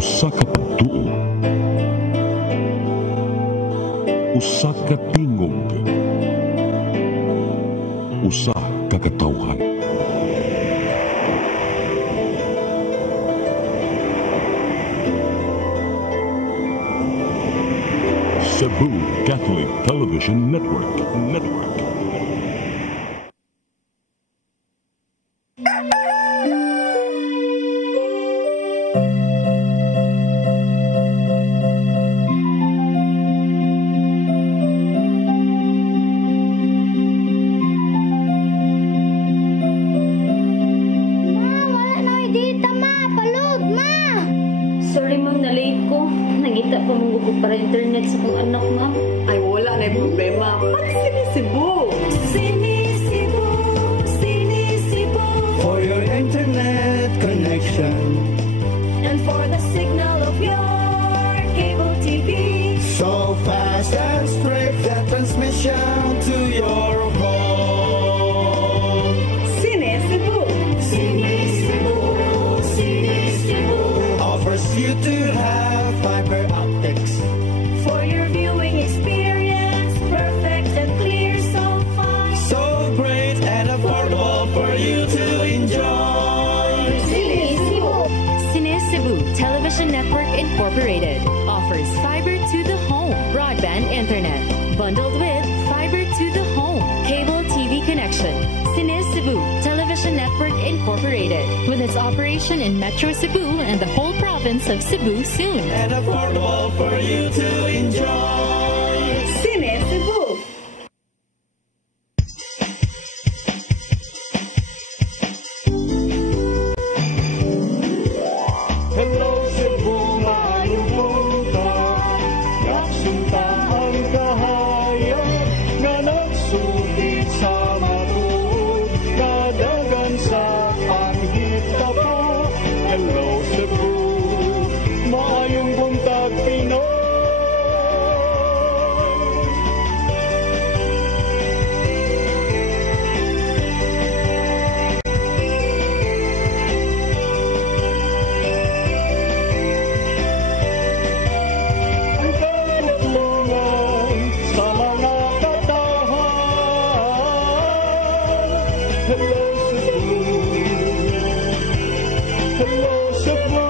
Usa ka pagtuo, usa ka tingog, usa ka katawhan. Cebu Catholic Television Network. Para internet sa kong anak, ma'am. Ay, wala na yung problema. Pag-Sini-Cebu! Sini-Cebu, Sini-Cebu. For your internet connection And for the signal of your cable TV. so fast and straight that transmission to your home. Sini-Cebu! Sini-Cebu, Sini-Cebu. Offers you to have fiber optics. For your viewing experience, perfect and clear, so fine. So great and affordable for you to enjoy. Sini-Cebu. Sini-Cebu Television Network Incorporated offers fiber to the home broadband internet bundled with fiber to the home cable TV connection. Sini-Cebu Television Network Incorporated with its operation in Metro Cebu and the whole province of Cebu soon. And affordable for you to enjoy. Sini-Cebu! Hello Cebu, maayong buntag. Nagsunta ang kahayag nga nagsulit sa matuod, kadagan sa panghita po. Hello Cebu, maayong buntag Pinoy. Ang katulungan sa mga katawhan. Hello Cebu, hello Cebu,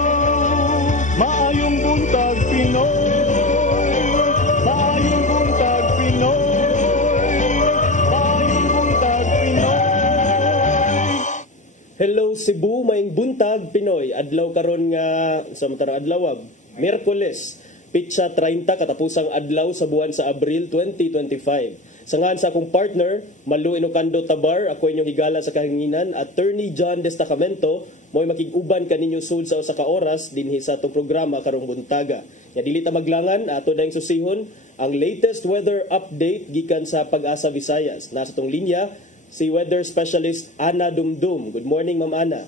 maayong buntag Pinoy, maayong buntag Pinoy, maayong buntag Pinoy. Hello Cebu, maayong buntag Pinoy. Adlaw karon nga sa matara adlaw, Miyerkules, pitsa 30 katapusang adlaw sa buwan sa Abril 2025. Sangan sa akong partner, Malu Inocando Tabar, ako inyong higala sa kahanginan, Attorney John Destacamento, mo'y makig-uban kaninyo sud sa usa ka oras dinhi sa atong programa karong buntaga. Ya dili ta maglangan, ato dayong susihon ang latest weather update gikan sa Pag-asa Visayas. Nasa tong linya si weather specialist Ana Dumdum. Good morning, Ma'am Ana.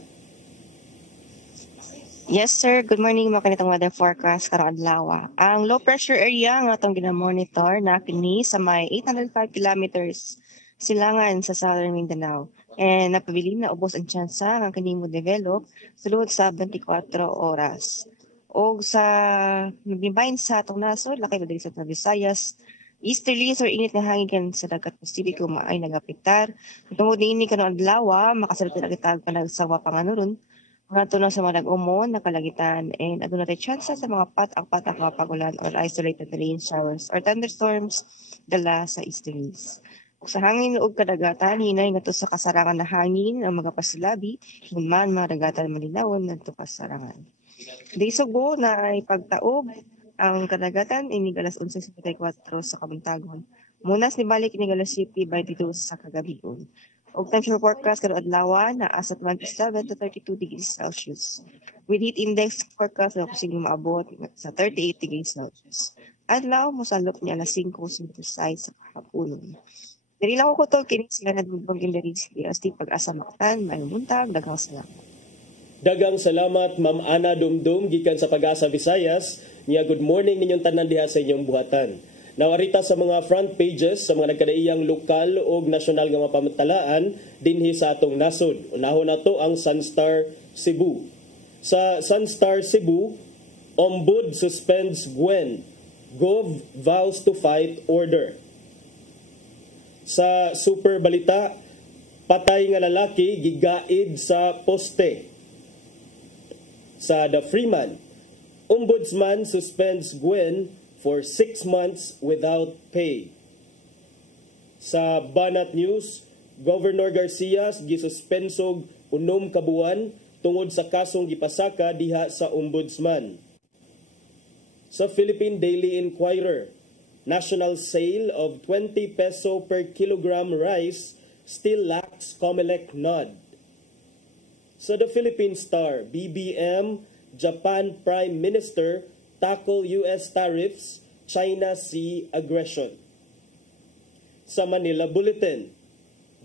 Yes, sir. Good morning, mga kanitang weather forecast karong adlaw. Ang low pressure area nga atong ginamonitor na kini sa may 805 kilometers silangan sa Southern Mindanao. And napabilin na ubos ang tsansa nga kini mo develop sulod sa 24 oras. O sa nagbibayin sa atong nasod, lakay dali sa Visayas, easterlies or init nga hangin kan sa dagat Pasipiko maay nagapektar. Tungod niini kanong adlaw, makasalot na kitag panagsawa panganuron. Mga tunaw sa mga nag-umon, nakalagitan, and aduna tayo chance sa mga patak-patak mga pagulan or isolated rain showers or thunderstorms dala sa easterlies. Kung sa hangin o kadagatan, hinay nga to sa kasarangan na hangin ang mga pasilabi, man mga dagatan malinawon na to kasarangan. Di Subo na ay pagtaob ang kadagatan inig alas 11:54 sa kabuntagon. Munas ni balik inig alas 7:22 sa kagabigon. Og temperature forecast karong adlaw na asa 27 to 32 degrees Celsius. With heat index forecast na kusing maabot sa 38 degrees Celsius. Adlaw mo salop niya alas 5 sa hapunon. Dili lang ko to kini sila na dubog in the di Pag-asa Mactan, mayong buntag, daghang salamat. Dagang salamat, Ma'am Ana Dumdum, gikan sa Pag-asa Visayas. Niya good morning ninyong tanan diha sa inyong buhatan. Nawarita sa mga front pages sa mga nagkadaiyang lokal o nasyonal nga mga pamatalaan dinhi sa atong nasod. Unahon na to ang Sunstar Cebu. Sa Sunstar Cebu, Ombud suspends Gwen. Gov vows to fight order. Sa super balita, patay nga lalaki gigaid sa poste. Sa The Freeman, Ombudsman suspends Gwen for 6 months without pay. Sa Banat News, Governor Garcia gisuspensog 6 kabuan tungod sa kasong gipasaka diha sa Ombudsman. Sa Philippine Daily Inquirer, national sale of 20 peso per kilogram rice still lacks COMELEC nod. Sa The Philippine Star, BBM, Japan Prime Minister tackle US tariffs, China sea aggression. Sa Manila Bulletin,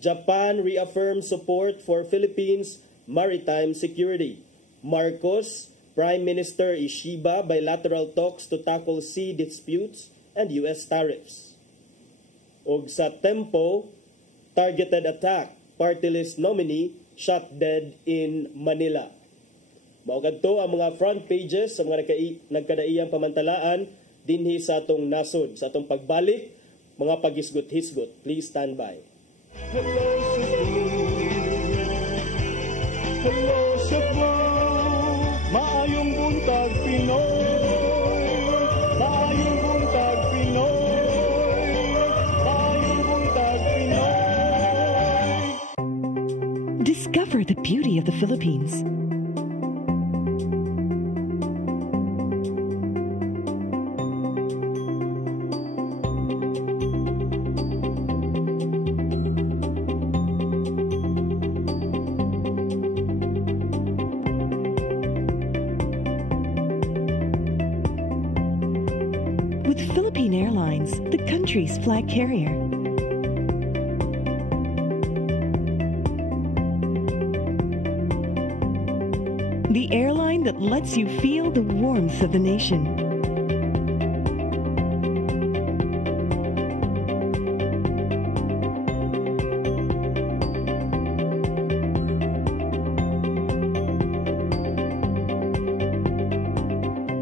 Japan reaffirms support for Philippines' maritime security. Marcos, Prime Minister Ishiba bilateral talks to tackle sea disputes and US tariffs. Og sa Tempo, targeted attack, party list nominee shot dead in Manila. Mao kadto ang mga front pages sa mga nagkadaiyang pamantalaan dinhi sa atong nasod. Sa atong pagbalik, mga paghisgot-hisgot. Please stand by. Hello Cebu, maayong buntag Pinoy, maayong buntag Pinoy, maayong buntag Pinoy. Discover the beauty of the Philippines. With Philippine Airlines, the country's flag carrier. The airline that lets you feel the warmth of the nation.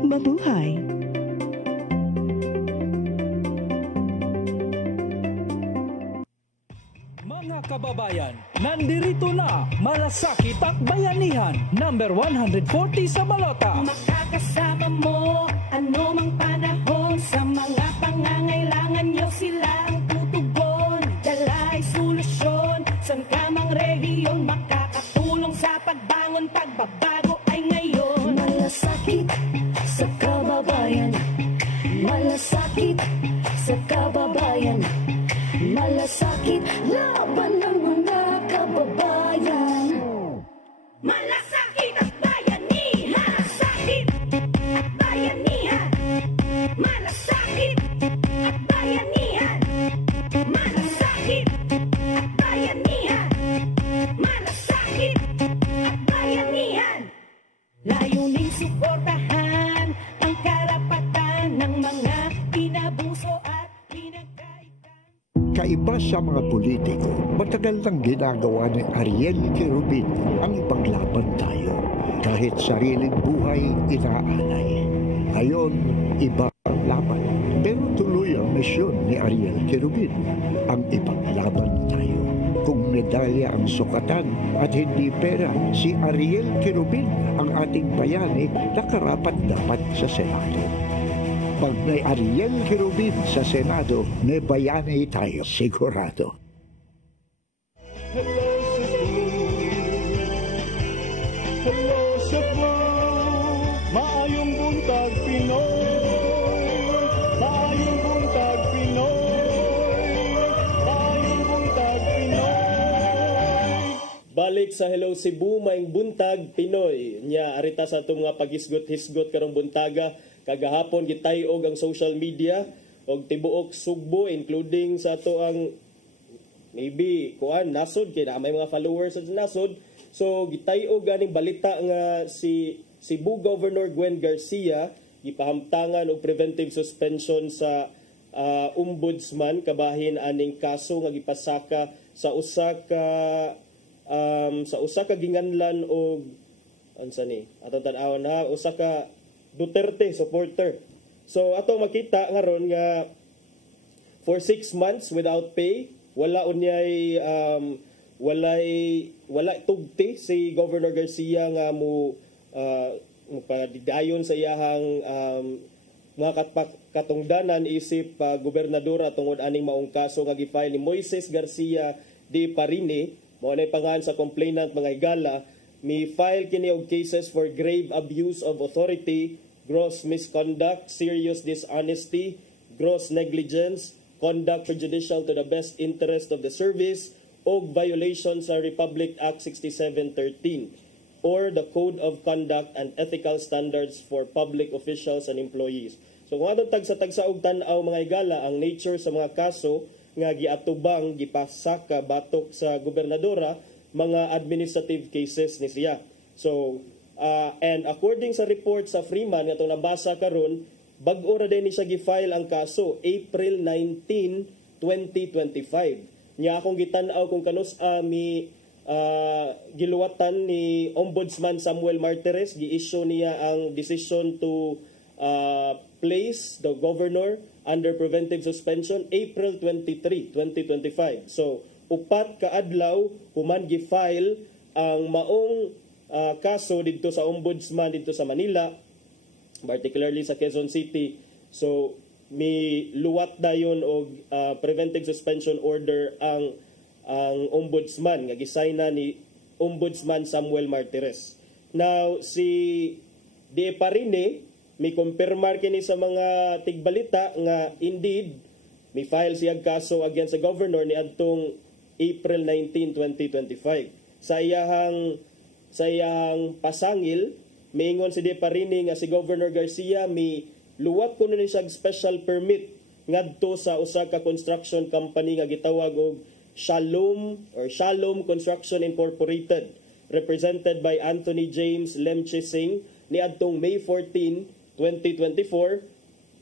Mabuhay! Mga kababayan, nandirito na Malasakit at Bayanihan, number 140 sa Balota. Makakasama mo anumang panahon sa mga pangangailangan nyo, sila ang tutugon. Dala ay solusyon sa kamang rehiyon, makakatulong sa pagbangon, pagbabago ay ngayon. Malasakit sa kababayan, malasakit sa kababayan, malasakit laban ng mga kababayan. Malasakit at bayanihan, sakit at bayanihan, malasakit at bayanihan, malasakit at bayanihan, malasakit at bayanihan. Layuning suportahan ang karapatan ng mga inabuso at pinagkaitan. Kaiba sa mga politiko, matagal nang ginagawa ni Ariel Quirubin ang ipaglaban tayo. Kahit sariling buhay inaalay. Ngayon, iba ang laban. Pero tuloy ang misyon ni Ariel Quirubin, ang ipaglaban tayo. Kung medalya ang sukatan at hindi pera, si Ariel Quirubin ang ating bayani na karapat-dapat sa Senado. Pag may Ariel Quirubin sa Senado, may bayani tayo sigurado. Hello Cebu, hello Cebu, maayong buntag Pinoy, maayong buntag Pinoy, maayong buntag Pinoy. Balik sa Hello Cebu, maing buntag Pinoy. Nya arita sa atong mga paghisgot-hisgot karong buntaga. Kagahapon gitayog ang social media og tibuok Sugbo, including sa ato ang maybe kuan nasod kay na may mga followers sa nasod. So gitayog ganing balita nga si Cebu Governor Gwen Garcia gipahamtangan og preventive suspension sa ombudsman kabahin aning kaso nga gipasaka sa usa ka ginganlan og unsa ni atong tan-awon ha, usa ka Duterte supporter. So ato makita ngaron nga for 6 months without pay, wala unyay wala tugti si Governor Garcia nga mo padidayon sa iyahang mga katungdanan isip gobernadora tungod aning maong kaso nga gifile ni Moises Garcia de Parine, mao nay pangalan sa complainant mga higala. Mi file kini og cases for grave abuse of authority, gross misconduct, serious dishonesty, gross negligence, conduct prejudicial to the best interest of the service, o violation sa Republic Act 6713 or the Code of Conduct and Ethical Standards for Public Officials and Employees. So kung atong tagsa-tagsa og tan-aw mga higala ang nature sa mga kaso nga giatubang gipasaka batok sa gobernadora, mga administrative cases ni siya. So and according sa report sa Freeman nga itong nabasa karon, bag-o ra din ni siya gifile ang kaso April 19, 2025. Nya akong gitan-aw kung kanus giluwatan ni Ombudsman Samuel Martires, gi-issue niya ang decision to place the governor under preventive suspension April 23, 2025. So upat ka adlaw human gi-file ang maong kaso dito sa Ombudsman dito sa Manila, particularly sa Quezon City. So mi luwat dayon og preventive suspension order ang ombudsman nga gisayna ni Ombudsman Samuel Martires. Now si De Parine mi kumpirmar kini sa mga tigbalita nga indeed mi file siyang kaso against the governor ni adtong April 19, 2025. Sa iyahang pasangil miingon si De Parine nga si Governor Garcia mi luwat kuno ni siya special permit ngadto sa usa ka construction company nga gitawag og Shalom Construction Incorporated, represented by Anthony James Lemchesing ni adtong May 14, 2024,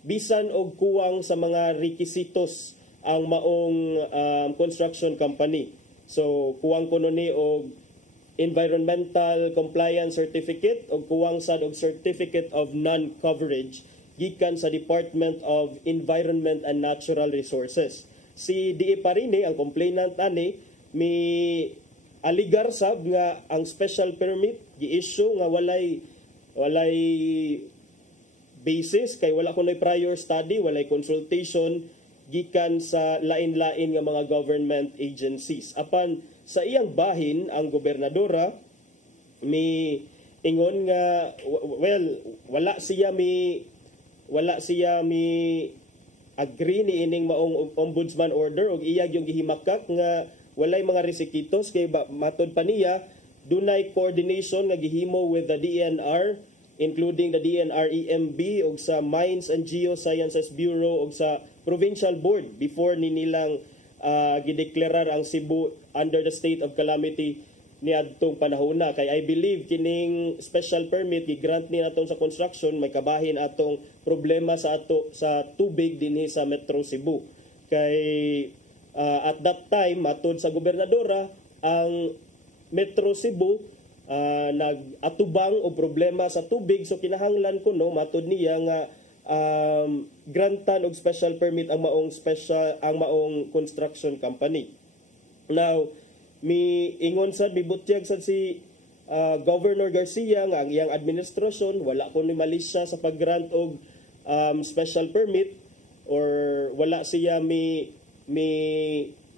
bisan og kuwang sa mga rekisitos ang maong construction company. So kuwang kuno ni og environmental compliance certificate o kuwang sad og certificate of non-coverage gikan sa Department of Environment and Natural Resources. Si D.E. Parine, ang complainant ani, mi aligar sab nga ang special permit gi-issue nga walay basis kay wala kunoy prior study, walay consultation gikan sa lain-lain nga mga government agencies. Apan sa iyang bahin ang gobernadora mi ingon nga wala siya mi agree ni ining maong ombudsman order og iyag yung gihimakak nga walay mga resikitos kay matod pa niya dunay coordination nga gihimo with the DNR, including the DNR EMB og sa Mines and Geosciences Bureau og sa Provincial Board before ni nilang gideklarar ang Cebu under the state of calamity ni adtong panahona. Kay I believe kining special permit gi-grant ni atong sa construction may kabahin atong problema sa tubig dinhi sa Metro Cebu. Kay at that time matud sa gobernadora ang Metro Cebu nag-atubang og problema sa tubig, so kinahanglan kuno matud niya nga grantan og special permit ang maong construction company. Now miingon sad mibutyag sad si Governor Garcia nga ang iyang administrasyon wala kuno malisya sa pag-grant og special permit or wala siya mi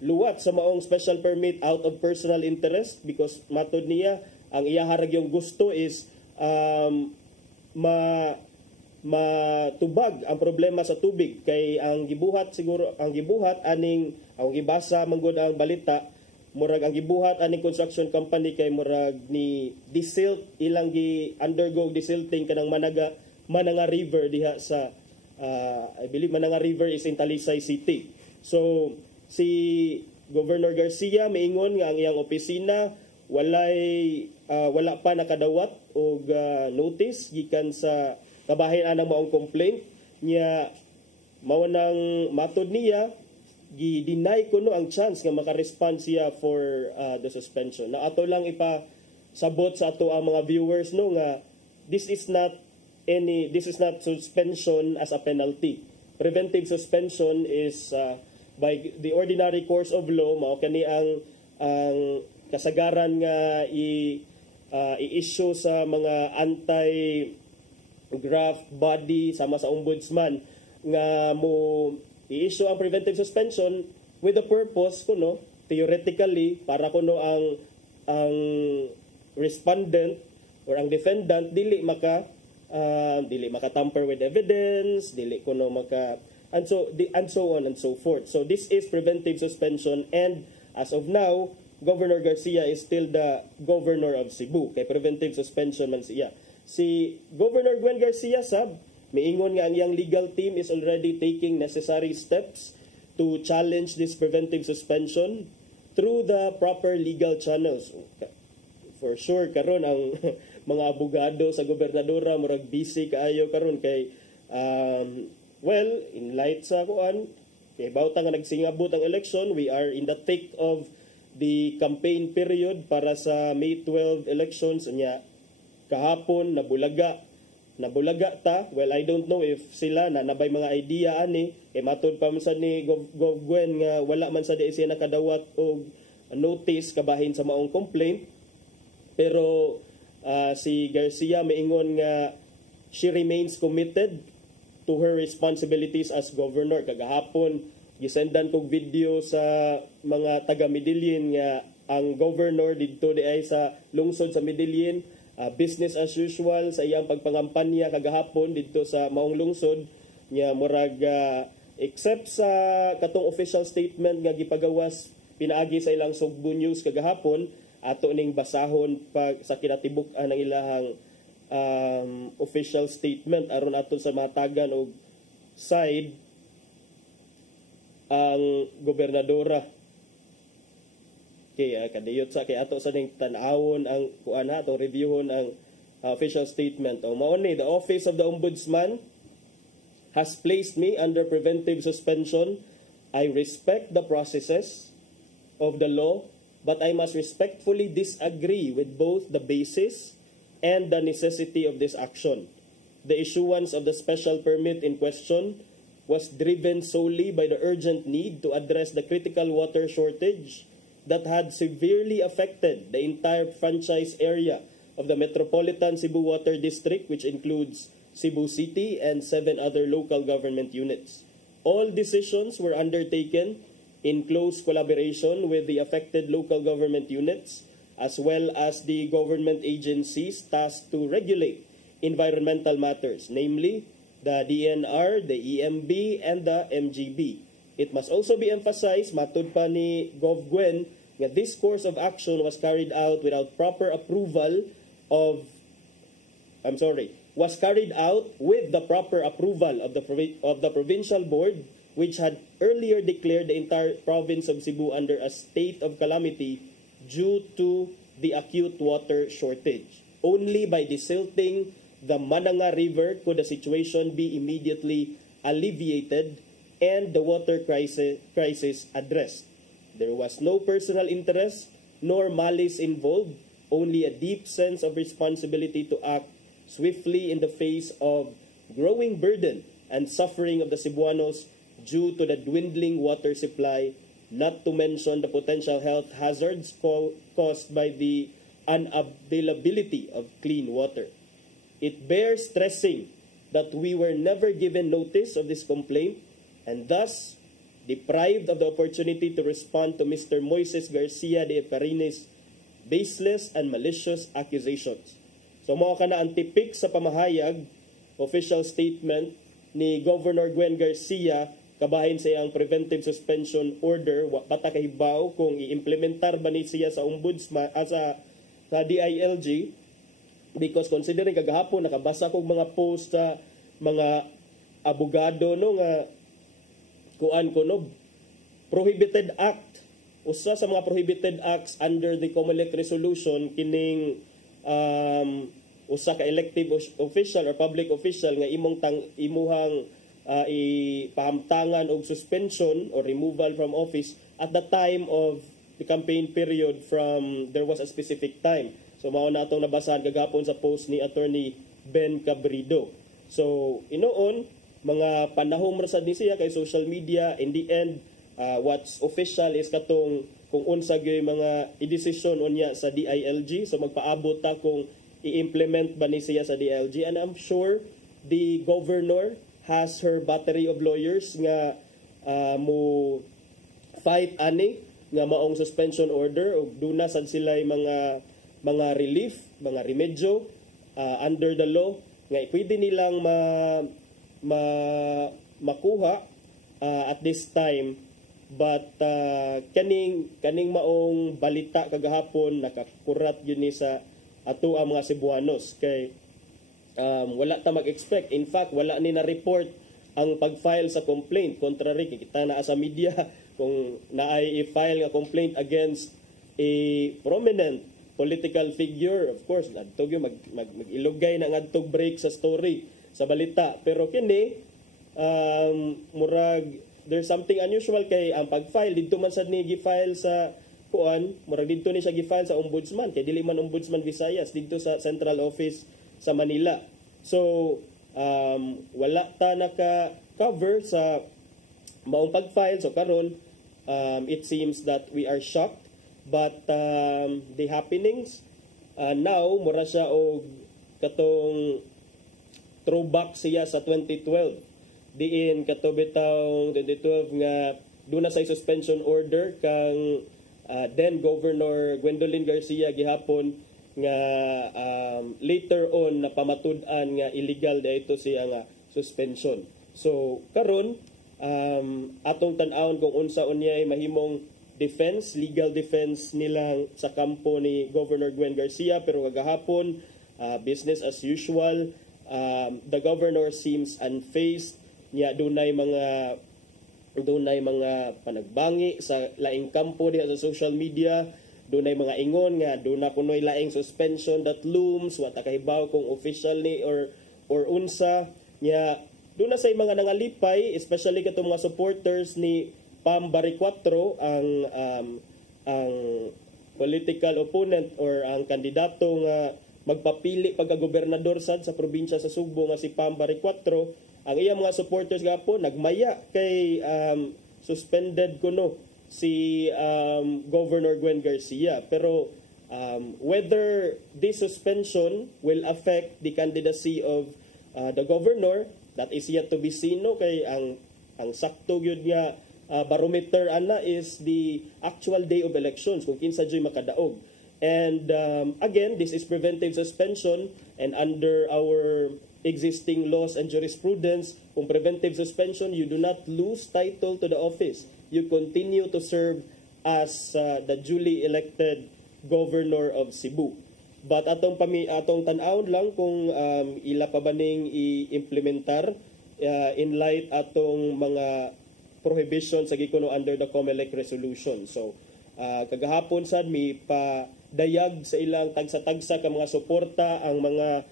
luwat sa maong special permit out of personal interest because matod niya ang iya harag yung gusto is matubag ang problema sa tubig kay ang gibuhat aning ang gibasa manggod ang balita murag ang gibuhat aning construction company kay murag ni desilt ilang undergo desilting kanang Mananga River diha sa I believe Mananga River is in Talisay City. So si Governor Garcia miingon nga ang iyang opisina wala pa nakadawat og notice gikan sa kabahin anang maong complaint niya mao nang matod niya gi-deny kuno ang chance nga maka-respond siya for the suspension. Na ato lang ipasabot sa ato ang mga viewers no nga this is not this is not suspension as a penalty. Preventive suspension is by the ordinary course of law, mao kani ang kasagaran nga i-issue sa mga anti-graft body sama sa ombudsman nga mo i-issue ang preventive suspension with the purpose kuno theoretically para kuno ang respondent or ang defendant dili maka tamper with evidence, dili kuno maka and so on and so forth. So this is preventive suspension, and as of now, Governor Garcia is still the governor of Cebu. Kay preventive suspension man siya. Si Governor Gwen Garcia sab miingon nga ang iyang legal team is already taking necessary steps to challenge this preventive suspension through the proper legal channels. For sure karon ang mga abogado sa gobernadora murag busy kaayo karon kay well, in light sa kuan, kay bawta nga nagsingabot ang election, we are in the thick of the campaign period para sa May 12 elections. Nya kahapon nabulaga ta. Well, I don't know if sila na nabay mga idea ani kay matod pa man sa ni Gov Gwen nga wala man sa di siya nakadawat og notice kabahin sa maong complaint. Pero si Garcia maingon nga she remains committed to her responsibilities as governor. Kagahapon gisendan kog video sa mga taga Medellin nga ang governor didto di ay sa lungsod sa Medellin, business as usual sa iyang pagpangampanya kagahapon didto sa maong lungsod nya murag except sa katong official statement nga gipagawas pinaagi sa ilang Sugbo News kagahapon, ato ning basahon pag sa kinatibuk-an ng ilahang official statement aron aton sa matagan og side ang gobernadora. Kaya kadiyot sa kay ato sa ning tan-awon ang kuan ato reviewon ang official statement. O mao ni, the office of the ombudsman has placed me under preventive suspension. I respect the processes of the law, but I must respectfully disagree with both the basis and the necessity of this action. The issuance of the special permit in question was driven solely by the urgent need to address the critical water shortage that had severely affected the entire franchise area of the Metropolitan Cebu Water District, which includes Cebu City and 7 other local government units. All decisions were undertaken in close collaboration with the affected local government units as well as the government agencies tasked to regulate environmental matters, namely the DNR, the EMB, and the MGB. It must also be emphasized, matud pa ni Gov Gwen, that this course of action was carried out without proper approval was carried out with the proper approval of the provincial board, which had earlier declared the entire province of Cebu under a state of calamity due to the acute water shortage. Only by desilting the Mananga River could the situation be immediately alleviated and the water crisis addressed. There was no personal interest nor malice involved, only a deep sense of responsibility to act swiftly in the face of growing burden and suffering of the Cebuanos due to the dwindling water supply, not to mention the potential health hazards caused by the unavailability of clean water. It bears stressing that we were never given notice of this complaint and thus deprived of the opportunity to respond to Mr. Moises Garcia de Eparine's baseless and malicious accusations. So mao kana ang tipik sa pamahayag, official statement ni Governor Gwen Garcia kabahin sa iyang preventive suspension order. Bata kahibaw kung i-implementar ba ni siya sa ombudsman sa DILG, because considering kagahapon nakabasa kog mga post sa mga abogado no nga kuan kuno prohibited act, usa sa mga prohibited acts under the COMELEC resolution kining usa ka elective official or public official nga imuhang ipahamtangan og suspension or removal from office at the time of the campaign period from there was a specific time. So mao na atong nabasahan kagapon sa post ni Attorney Ben Cabrido. So inoon mga panahon ra sad ni siya kay social media. In the end, what's official is katong kung unsa gyud mga i-decision unya sa DILG, so magpaabot ta kung i-implement ba ni siya sa DILG. And I'm sure the governor has her battery of lawyers nga mo fight ani nga maong suspension order, o duna sad sila mga relief, mga remedyo under the law nga pwede nilang makuha at this time. But kaning maong balita kagahapon nakakurat yun ni sa ato ang mga Cebuanos kay wala ta mag-expect. In fact, wala ni na-report ang pag-file sa complaint. Contrary, kita na sa media kung naay i-file nga complaint against a prominent political figure. Of course, nagtog yung mag-ilugay na ngadtog break sa story, sa balita. Pero kini, murag, there's something unusual kay ang pag-file. Dito man sad ni gi-file sa kuan, murag dito ni siya gi-file sa ombudsman. Kay dili man ombudsman Visayas, dito sa central office sa Manila. So, wala ta naka-cover sa maong pag-file. So, karon it seems that we are shocked. But the happenings, now, mura siya o katong throwback siya sa 2012. Diin katobitaw 2012 nga doon na sa suspension order kang then Governor Gwendolyn Garcia gihapon nga later on napamatud-an nga illegal dito siya nga suspension. So karon atong tan-awon kung unsa unyay mahimong defense, legal defense nilang sa kampo ni Governor Gwen Garcia, pero kagahapon business as usual. The governor seems unfazed. Niya dunay mga panagbangi sa laing kampo diha sa social media, dunay mga ingon nga duna kunoy laing suspension that looms, wa ta kahibaw kung official ni or unsa. Nya duna say mga nangalipay, especially katong mga supporters ni Pam Baricuatro, ang political opponent or ang kandidato nga magpapili pagka-gobernador sad sa probinsya sa Sugbo nga si Pam Baricuatro. Ang iyang mga supporters gapon nagmaya kay suspended kuno si Governor Gwen Garcia. Pero whether this suspension will affect the candidacy of the governor, that is yet to be seen. No? Kay ang sakto gyud nga barometer ana is the actual day of elections kung kinsa joy makadaog. And again, this is preventive suspension, and under our existing laws and jurisprudence, kung preventive suspension, you do not lose title to the office. You continue to serve as the duly elected governor of Cebu. But atong tan-awon lang kung ila pa ba ning i-implementar in light atong mga prohibition sa gikuno under the COMELEC resolution. So kagahapon sad mi padayag sa ilang tagsa-tagsa ka mga suporta ang mga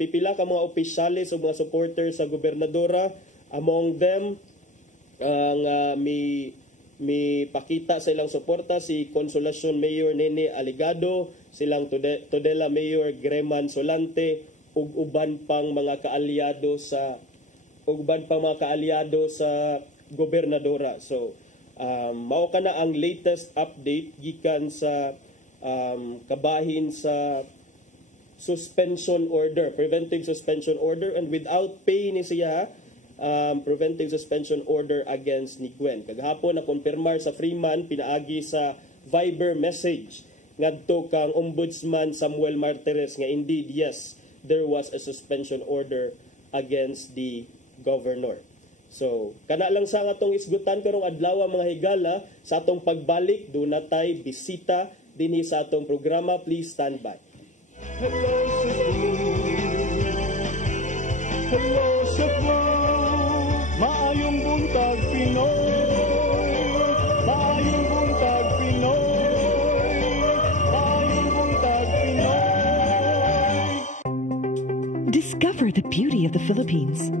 pipila ka mga opisyalis o mga supporters sa gobernadora. Among them ang mi pakita sa ilang suporta si Consolacion Mayor Nene Aligado, silang Tudela Mayor Greman Solante ug uban pang mga kaalyado sa gobernadora. So mao kana ang latest update gikan sa kabahin sa suspension order, preventive suspension order, and without pay ni siya preventive suspension order against ni Gwen. Kagahapon na konfirmar sa Freeman, pinaagi sa Viber message ngadto kang Ombudsman Samuel Martires nga indeed, yes, there was a suspension order against the governor. So, kana lang sa atong isgutan karong adlaw mga higala sa atong pagbalik, do na tay bisita dinhi sa atong programa. Please stand by. Hello Cebu, hello Cebu, maayong buntag Pinoy, maayong buntag Pinoy, maayong buntag Pinoy. Discover the beauty of the Philippines.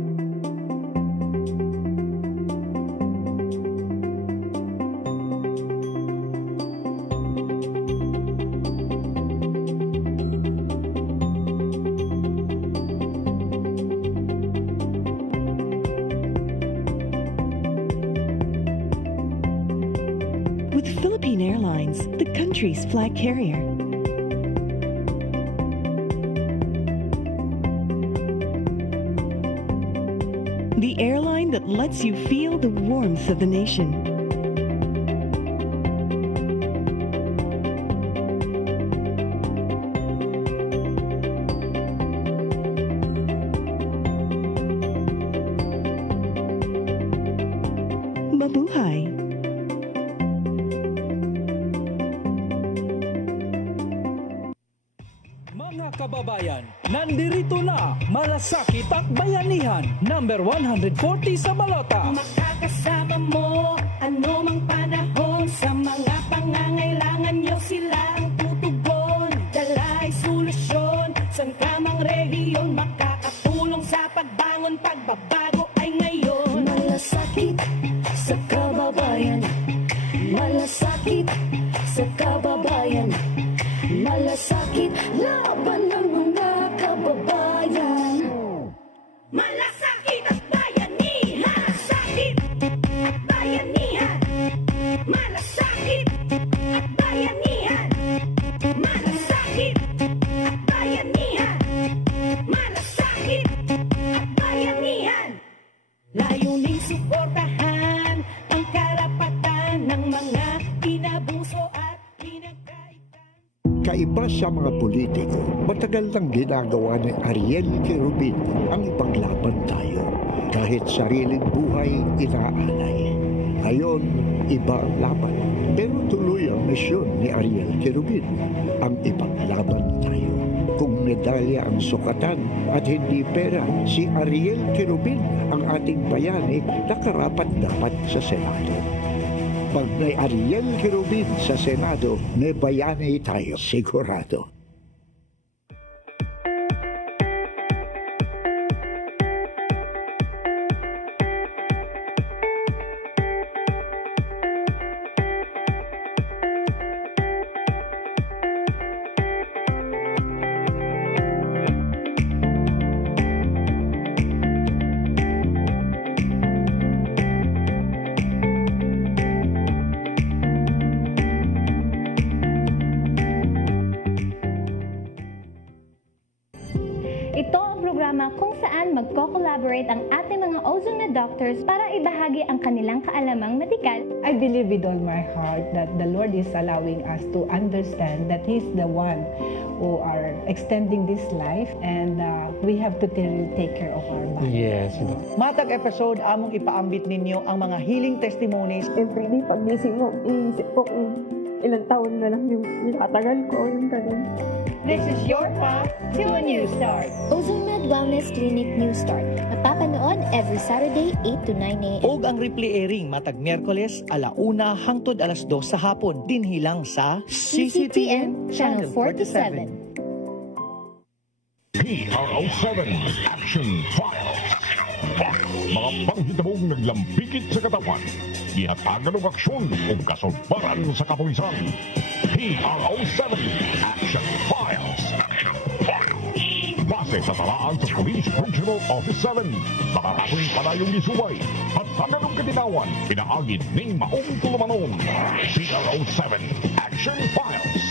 country's flag carrier. The airline that lets you feel the warmth of the nation. Mabuhay! Mga kababayan, nandirito na Malasakit at Bayanihan, number 140 sa Balota. Makakasama mo ano mang panahon, sa mga pangangailangan nyo sila ang tutugon. Dalay solusyon, saan ka mang rehiyon, makakatulong sa pagbangon, pagbabago ay ngayon. Malasakit sa kababayan, malasakit sa kababayan, malasakit laban ng mga kababayan. Malasakit at bayanihan, sakit at bayanihan, malasakit at bayanihan, malasakit at bayanihan, malasakit at bayanihan. Layuning suportahan ang karapatan ng mga inabuso at pinagkaitan. Kaiba sa mga politiko, matagal nang ginagawa ni Ariel Querubin ang ipaglaban tayo. Kahit sariling buhay inaalay. Ngayon, iba ang laban. Pero tuloy ang misyon ni Ariel Querubin, ang ipaglaban tayo. Kung medalya ang sukatan at hindi pera, si Ariel Querubin ang ating bayani na karapat-dapat sa Senado. Pag may Ariel Querubin sa Senado, may bayani tayo sigurado. Ito ang programa kung saan magko-collaborate ang ating mga ozone doctors para ibahagi ang kanilang kaalamang medikal. I believe with all my heart that the Lord is allowing us to understand that He's the one who are extending this life, and we have to take care of our body. Yes. Matag episode, among ipaambit ninyo ang mga healing testimonies. Every day, pag-gising mo, iisip ko kung ilang taon na lang yung itatagal ko, yung ganun. This is your path to a new start. Ozomed Wellness Clinic New Start. Mapapanood every Saturday, 8 to 9 a.m. Og ang replay airing matag Miyerkules, 1:00 hangtod 2:00 sa hapon. Dinhilang sa CCTN Channel 47. PRO7 Action Files. Mga panghitabong naglambikit sa katawan. Ihatagan ng aksyon o kasulbaran sa kapulisan. PRO7 Action Files. Base sa talaan sa Police Regional Office 7. Nakatakoy padayong gisubay at taganong katinawan pinaagid ng maong tulumanon. PRO7 Action Files.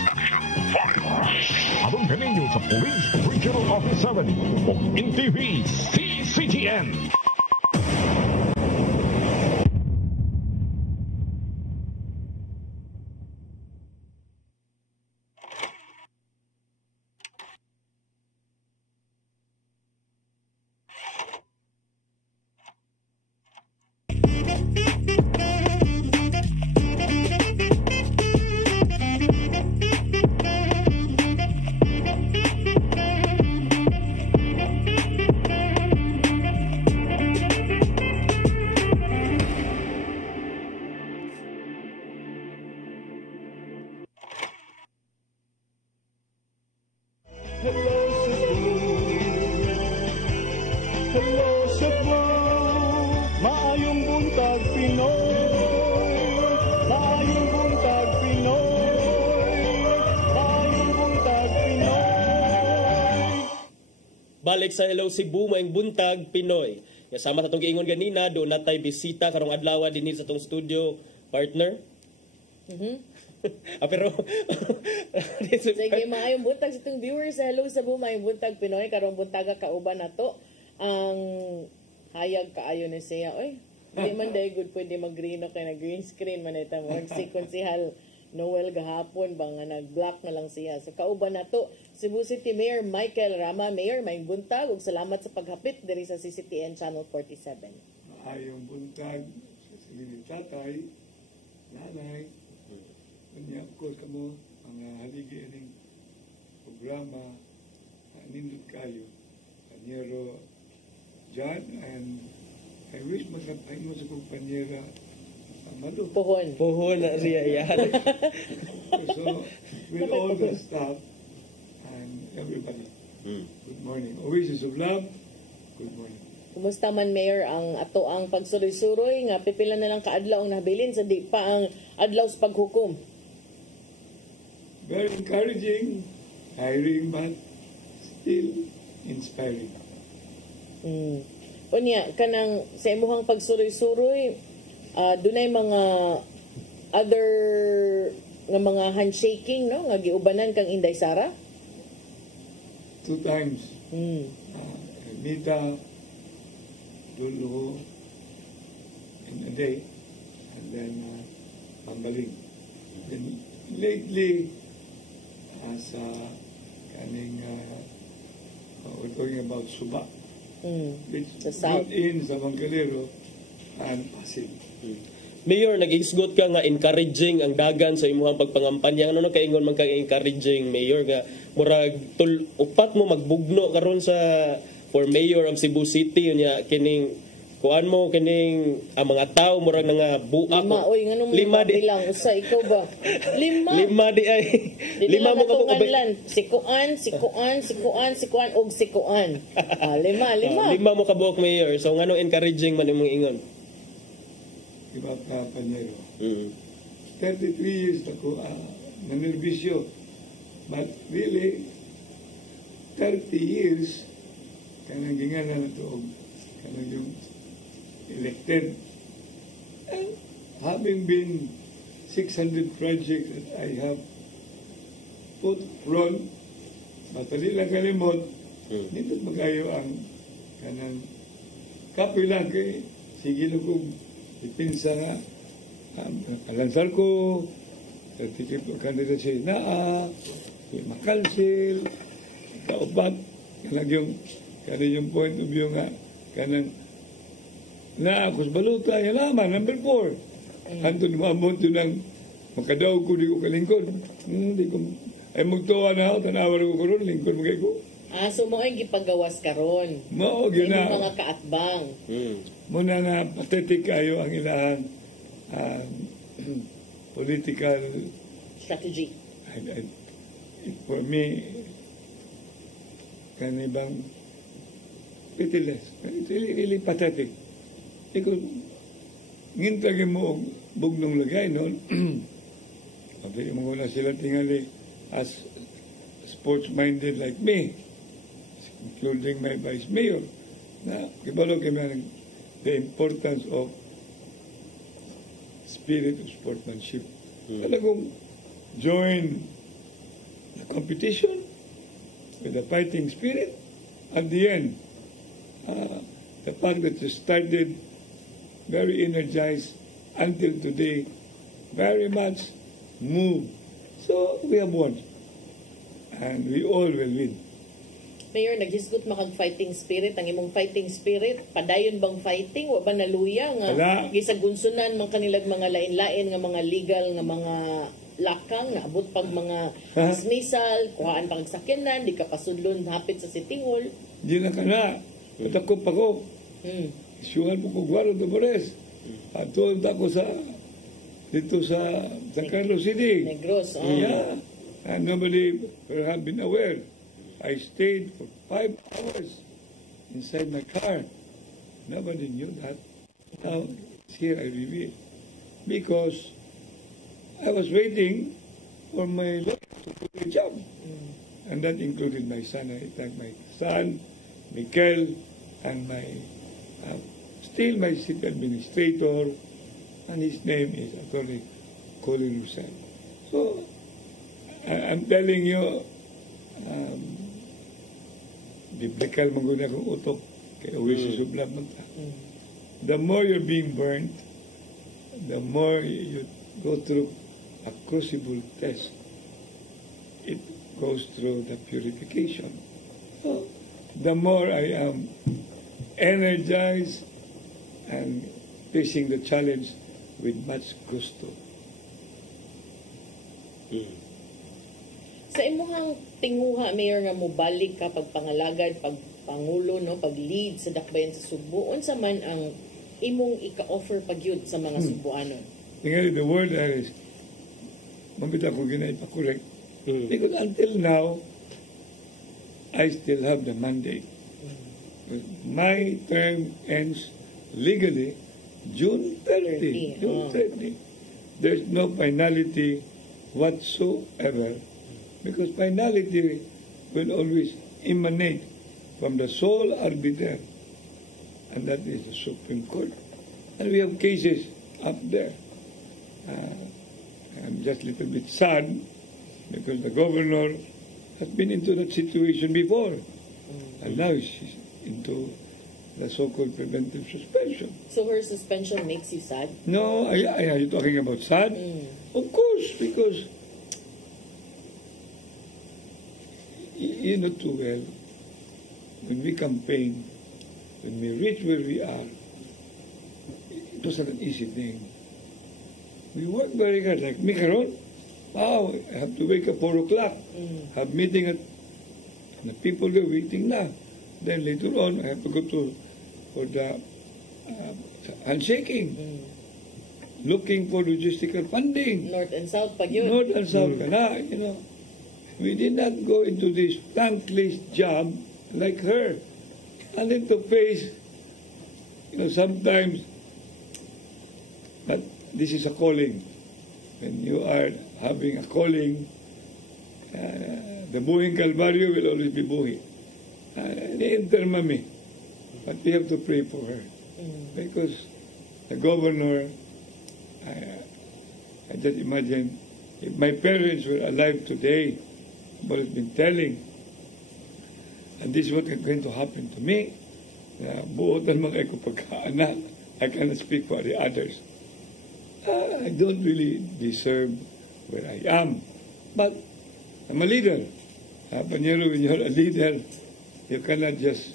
Abang kaninyo sa Police Regional Office 7 o NTV CCTN. Balik sa Hello Cebu, maing buntag Pinoy. Kasama sa itong giingon ganina, doon natay bisita karong adlaw dinhi sa itong studio partner. Pero sige, maayong buntag sa itong viewers. Hello Cebu, maayong buntag Pinoy. Karong buntaga kauban na to. Ang hayag kaayo na siya. Oy, hindi man dahil good pwede mag-green o kaya na-green screen man ito. Si Konsihal Noel gahapon ba nga nag-block na lang siya. So kauban na to. Cebu City Mayor Michael Rama. Mayor, maayong buntag. Ug salamat sa paghapit diri sa CCTN Channel 47. Maayong buntag sa inyong tatay, nanay, kanya, of course, kamo, ang haligi ng programa, nindot kayo, Panyero John, and I wish magkapay mo sa kumpanyera Malu. Puhon na siya yan. So, with all the staff and everybody, good morning. Oasis of Love, good morning. Kumusta man, Mayor, ang ato ang pagsuroy-suroy nga pipila na lang kaadlaw ang nabilin sa di pa ang adlaw sa paghukom? Very encouraging, tiring, but still inspiring. Unya, kanang sa imuhang pagsuroy-suroy, dunay mga other nga mga handshaking, no? Nga giubanan kang Inday Sara? 2 times. Mita, Dulo, in a day, and then Pambaling. Then lately, sa kaning we're talking about Suba, which brought in sa Mangkalero and Pasig. Mayor, nag-isgot ka nga encouraging ang dagan sa imuhang pagpangampanya. Ano kaingon man kang encouraging, Mayor, nga murag upat mo magbugno karon sa for Mayor of Cebu City, unya kining kuan mo kining ang mga tao murag nga buak. Lima di lang usa ikaw ba? Lima di ay. Lima mo ka Sikuan og sikuan. Lima. Lima mo ka buok, Mayor. So ngano encouraging man imong ingon? Iba ka Panyero. 33 years ako nanerbisyo. But really 30 years kanang ginganan na ito kanang yung elected. And having been 600 projects that I have put front, matali lang kalimot, hindi magayo ang kanang kapoy lang kay sige lang kong ipinsa nga alansar ko certificate of candidacy na makalsil kaubat kanang yung point of view nga kanang na ako sa baluta yung laman number 4 anto namamot yun ang makadaw ko di ko kalingkod di ko ay magtuwa na ako tanawar ko karon lingkod magay ko so mo ay gipagawas karon mao gyud na mga kaatbang muna nga pathetic kayo ang ilahan political strategy. For me, kanibang pitiless. It's really pathetic. Ikaw, ngintagin mo bugnong lagay noon. Pabili mo na sila tingali as sports-minded like me, including my vice mayor, na kibalo kami the importance of spirit of sportsmanship. Talagang join the competition with the fighting spirit. At the end, the fact that you started very energized until today, very much moved. So we have won. And we all will win. Mayor, naghisgot makag fighting spirit. Ang imong fighting spirit, padayon bang fighting? Wa ba naluya nga gisagunsunan man kanilag mga lain-lain nga mga legal nga mga lakang naabot pag mga dismissal, kuhaan pag sakyanan, di ka pasudlon hapit sa City Hall. Di na ka na. Patakop ako. Isyuhan mo ko Guaro Dolores. At tuwan ako dito sa San Carlos City. Negros. Yeah. And nobody have been aware. I stayed for 5 hours inside my car. Nobody knew that. Now, here I reveal. Because I was waiting for my lawyer to do the job. And that included my son. I thank my son, Mikel, and my still my city administrator, and his name is Attorney Colin Roussel. So, I'm telling you, biblical maguna kong utok, kaya uwi sa sublab magta. The more you're being burnt, the more you go through a crucible test, it goes through the purification. So, the more I am energized and facing the challenge with much gusto. Sa imuhang tinguha, Mayor, nga mobalik ka pagpangalagad, pagpangulo, no, pag-lead sa dakbayan sa Subo, unsa man ang imong ika-offer pagyud sa mga Subuanon? Tingnan, the word is, mabita ko ginaipa-correct. Because until now, I still have the mandate. My term ends legally June 30. June 30. There's no finality whatsoever, because finality will always emanate from the sole arbiter, and that is the Supreme Court. And we have cases up there. I'm just a little bit sad because the governor has been into that situation before, and now she's into the so-called preventive suspension. So her suspension makes you sad? No, are you talking about sad? Of course, because you know too well, when we campaign, when we reach where we are, it wasn't an easy thing. We work very hard. Like me, karon, wow, I have to wake up 4 o'clock, have meeting and the people are waiting na. Then later on, I have to go for the handshaking, looking for logistical funding. North and South pa yun. North and South ka na, you know. We did not go into this thankless job like her. And then to face, you know, sometimes, but this is a calling. When you are having a calling, the buhing Calvario will always be buhi. Ni-enter mami. But we have to pray for her. Because the governor, I just imagine, if my parents were alive today, I would have been telling, and this is what is going to happen to me, buotan mga ko pagkaanak, I cannot speak for the others. I don't really deserve where I am. But I'm a leader. Panyero, when you're a leader, you cannot just,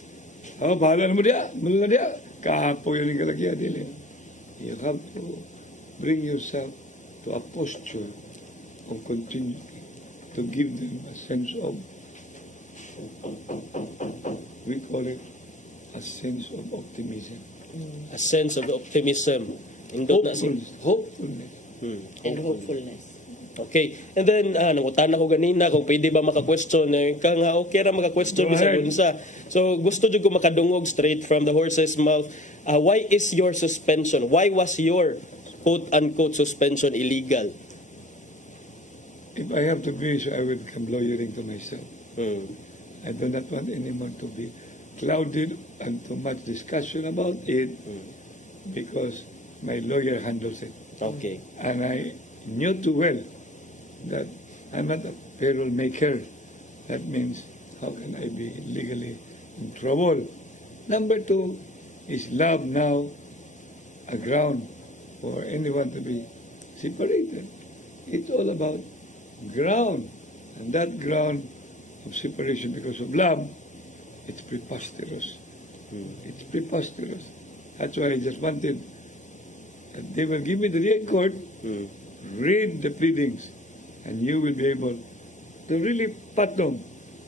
bahala na mo diya, mula na diya. Kahapo yun yung kalagyan din. You have to bring yourself to a posture of continuing to give them a sense of, we call it a sense of optimism. A sense of optimism. Hopefulness. And hopefulness. Okay. And then, nangutan ako ganina kung pwede ba maka-question. Ka nga, okay ra maka-question sa bunsa. So, gusto dyan ko makadungog straight from the horse's mouth. Why is your suspension? Why was your quote-unquote suspension illegal? If I have to be so, I will become lawyering to myself. I do not want anyone to be clouded and too much discussion about it because my lawyer handles it. Okay. And I knew too well that I'm not a payroll maker. That means, how can I be legally in trouble? Number two, is love now a ground for anyone to be separated? It's all about ground. And that ground of separation because of love, it's preposterous. It's preposterous. That's why I just wanted that they will give me the record, read the pleadings, and you will be able to really fathom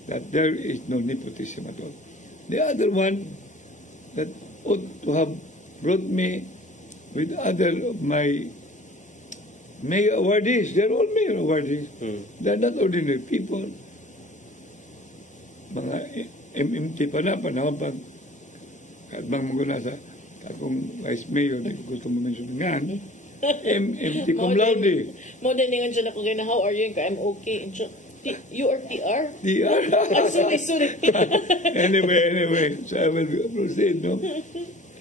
that there is no nepotism at all. The other one that ought to have brought me with other of my mayor awardees, they're all mayor awardees. They're not ordinary people. Mga MMT pa na, panahon pag kadbang maguna sa akong vice mayor, di ko gusto mo mentioningan, MMT cum laude. Mo din nga siya na kung gana, how are you? I'm okay. You are TR? TR? Sorry. Anyway, so I will proceed, no?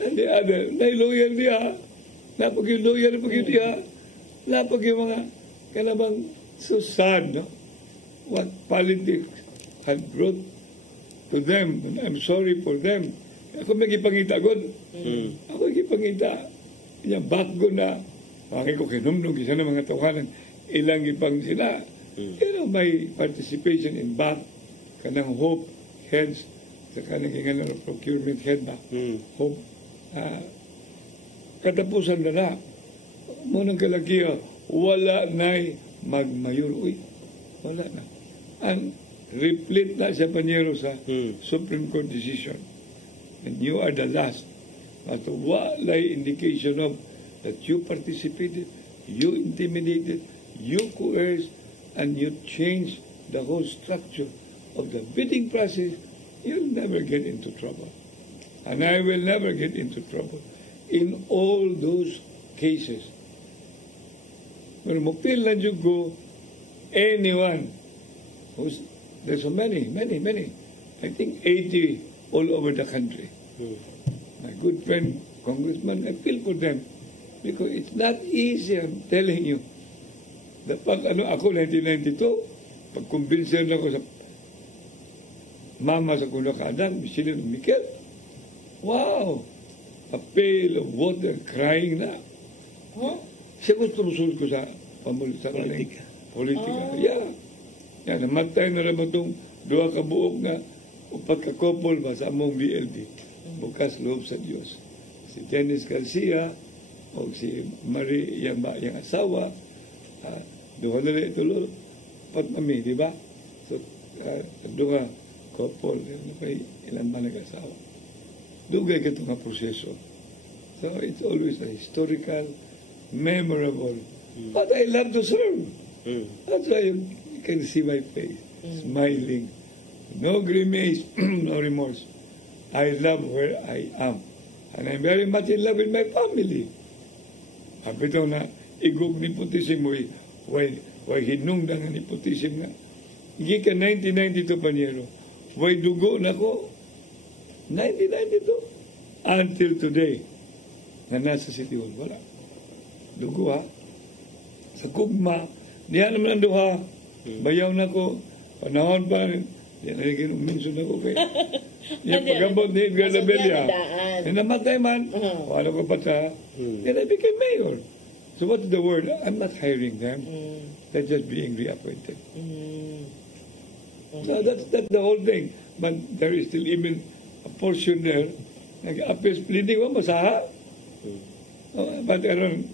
And the other, lawyer diya, napag yung lawyer pag yun diya, napag yung mga kanabang So sad, no? What politics had brought to them. And I'm sorry for them. Ako may gipangita, God. Ako gipangita. Yung bago na, bakit ko kinumnog, isa na mga tawanan, ilang ipang sila. May participation in BAC, kanang Hope heads, sa kanang ingano procurement head ba? Hope. Katapusan na na. Munang kalagiya, wala na'y magmayor. Uy, wala na. And replete na siya panyero sa Supreme Court decision. And you are the last. At walay indication of that you participated, you intimidated, you coerced, and you changed the whole structure of the bidding process. You'll never get into trouble. And I will never get into trouble in all those cases. When mupil na go, anyone there's so many. I think 80 all over the country. My good friend, Congressman, I feel for them because it's not easy, I'm telling you. Ako 1992, pag-convincer na ako sa mama sa Kunakadan, Michelle Miquel, wow! A pail of water, crying na. Siya gusto musul ko sa politika. Yeah. Yan, namatay na naman itong duha ka buok na upat ka couple ba sa among BLD. Bukas loob sa Diyos. Si Dennis Garcia o si Marie, yung asawa, duha na rin itulo, pat mami, di ba? So, duha couple, kay ilan ba nag-asawa. Dugay ka itong proseso. So, it's always a historical, memorable. But I love to serve. That's why you can see my face, smiling. No grimace, no remorse. I love where I am. And I'm very much in love with my family. Kapito na, igog nepotism mo, way hinungdan ng nepotism nga. Hindi ka 1992 panyero. Way dugo na ko. 1992. Until today. Na nasa City Hall. Wala. Dugo ha. Sa kugma. Diyan naman ang duha. Bayaw na ko. Panahon pa. Diyan na rin uminsun ako kay. Yung pagkabot ni Edgar Labella. Namatay man. Wala ko pa sa. Then I became mayor. So what's the word? I'm not hiring them. They're just being reappointed. So that's the whole thing. But there is still even a portion there. Nag-appeals pleading mo, masaha. But aron,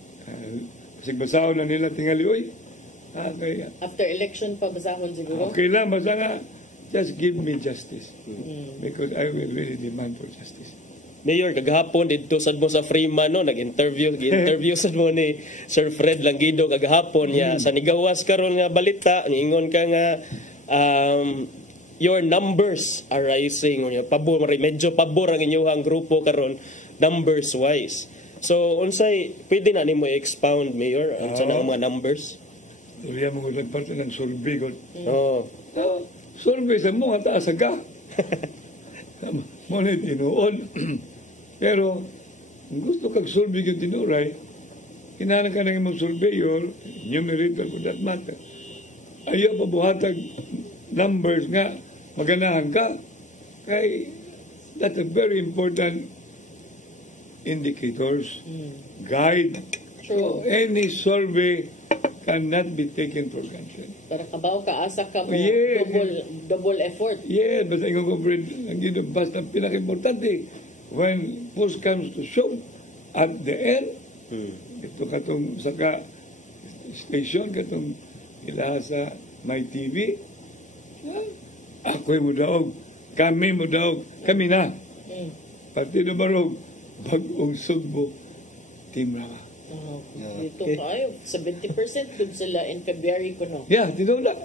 kasi basahon na nila tingali, uy. After election pa, basahon siguro? Okay lang, basta nga, just give me justice. Because I will really demand for justice. Mayor, kagahapon dito sad mo sa Freeman no, nag-interview sad mo ni Sir Fred Langido kagahapon niya sa nigawas karon nga balita, niingon ka nga your numbers are rising unya pabor medyo pabor ang inyong grupo karon numbers wise. So unsay pwede na nimo i-expound Mayor unsa na mga numbers? Uriya mo gud parte ng survey gud. Survey sa mo ata saga. Mo ni tinuon. Pero, kung gusto kag survey yung tinuray, kinahanglan ka nang imong surveyor, numerator for that matter. Ayaw pabuhatag numbers nga, maganahan ka. Kay, that's a very important indicators, guide. So, any survey cannot be taken for granted. Para kabaw ka, asa ka mo, double effort. Yeah, basta yung comprehend, ang yun, basta pinaka-importante, when push comes to shove, at the end, ito katong saka station, katong ilaha sa My TV, ako'y mo daog, kami mo daog, kami na. Partido Barog, Bagong Sugbo, Team Rawa. Dito kayo, 70% dun sila in February ko no. Yeah, dito na.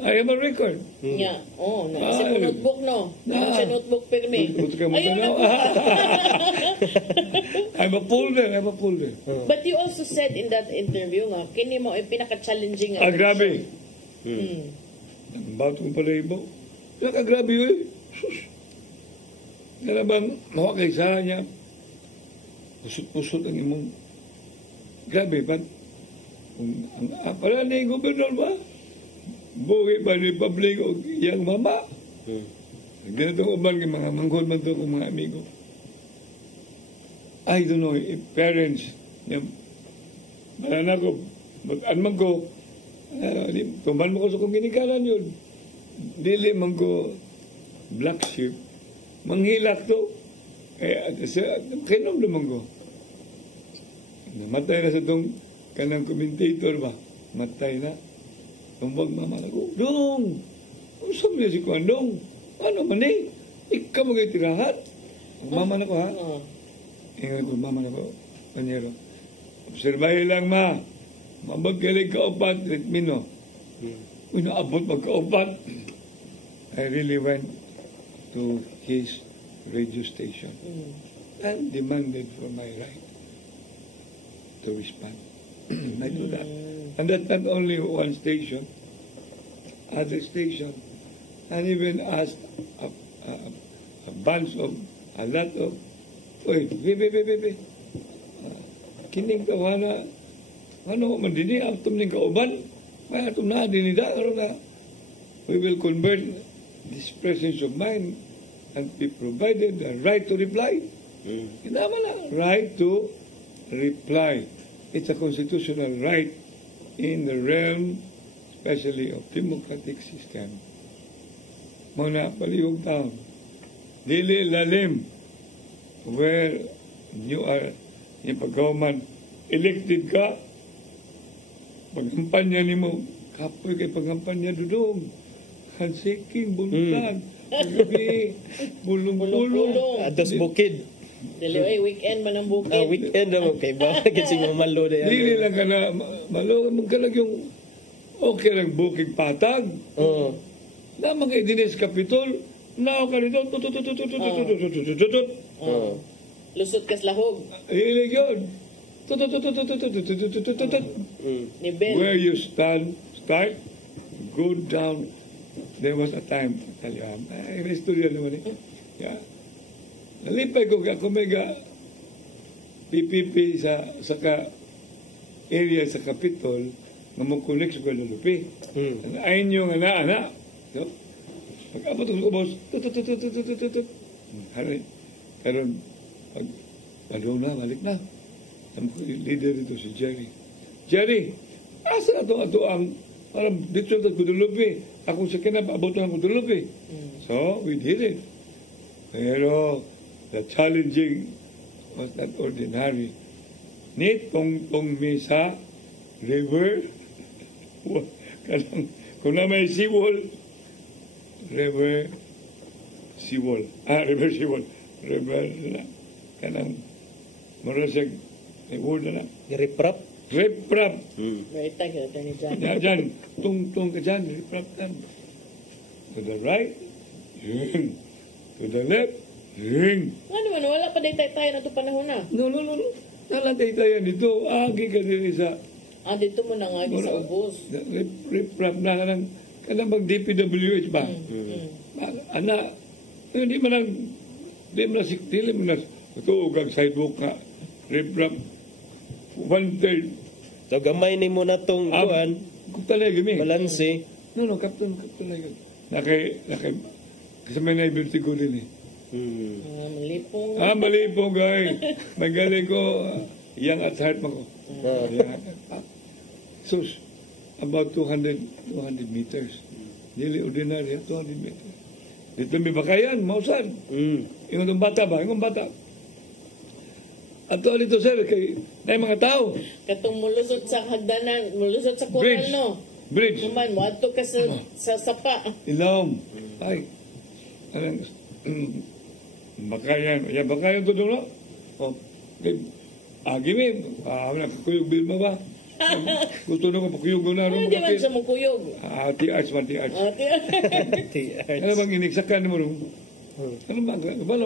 I have a record. Yeah, nasa notebook no. Nasa notebook pirmi. Ayun na. I'm a folder. But you also said in that interview nga, kini mo ay pinaka-challenging nga. Grabe. Ang bato kong palahibo. Pinaka-grabe yun. Sus. Kaya bang mawakay niya, pusot-pusot ang imong grabe, but pala na yung gobernador ba? buhi ba ni Public o iyang mama. Ganito uban ng mga manghod man to kong mga amigo. I don't know if parents na malan ako, mag-anman ko, tuman mo ko sa kong ginikanan yun. Dili man ko black sheep, manghilak to. Kinom naman ko. Namatay na sa itong kanang commentator ba? Matay na. Tumbag mama ko, Dong! Usap niya si Kwandong. Ano man eh? Ikaw mo kayo tirahan. Mama na ko ha? Ingat ko, mama na ko. Kanyero. Obserbahin lang ma. Mamagkalig kaupat. Mino. Inaabot magkaupat. I really went to his radio station and demanded for my right to respond. I do that. And that's not only one station, other station, and even asked a bunch of, a lot of, kining tawana, ano man din atom ning kauban, may atom na din ida, we will convert this presence of mind and be provided the right to reply. Kinama na, right to reply. It's a constitutional right in the realm, especially of democratic system. Muna, palihog taon. Dili lalim where you are yung pagkauman, elected ka, pagkampanya ni mo, kapoy kay pagkampanya dudong, handsiking, buntan, paggabi, bulong-bulong. Atos bukid. Dili, weekend man ang bukid. Weekend naman kay ba? Kasi mamalo na yan. Dili lang ka na, malo, magkalag yung okay lang bukid patag. Naman kay Dinis Capitol, nao ka nito, lusot kas lahog. Hilig yun. Where you start, go down. There was a time, tell you, may istorya naman eh. Yeah. Nalipay ko ako mega PPP sa area sa Capitol na mag-connect sa Guadalupe. Ang ayon yung ana-ana. So, pag-abot ko boss, pero pag na, balik na. Ang leader dito si Jerry. Jerry, asa na ito ang parang dito sa Guadalupe. Ako sa kanya, paabot ng Guadalupe. So, we did it. Pero, the challenging was not ordinary. Nitong mi sa river, kung na may seawall, river seawall. River seawall. River na. Kanang marasag, may word na. Riprap? Riprap. Right, tag ka ni John. Dyan, tung ka dyan, riprap dyan. To the right, to the left, ring. Ano man, wala pa day tayo na ito panahon na. No. Nalang tayo dito. Agi ka din sa... dito mo na nga sa ubos. Riprap na kanang mag-DPWH ba? Ana, hindi mo na ito ugang sidewalk ka. Riprap, 1/3. So, gamay ni mo na itong kuhan. Kung talaga gami. Balansi. No, kapton talaga. Kasi may naibirtigo din eh. Malipong. Malipong, guy. Magaling ko. Young at heart mo ko. Sus, about 200 meters. Dili ordinary, 200 meters. Dito may bakayan, mausan. Yung bata ba? Yung bata. Ato dito, sir, kay na mga tao. Katong mulusot sa hagdanan, mulusot sa kural, no? Bridge. Naman, wato ka sa sapa. Ilom. Ay. Anong, bakayan. Yan, bakayan to doon, no? Gimi, nakakuyog bilma ba? Gusto na ko pakuyog na rin. Hindi man siya mong kuyog. Ati arts. Ano bang iniksakan mo rin? Ano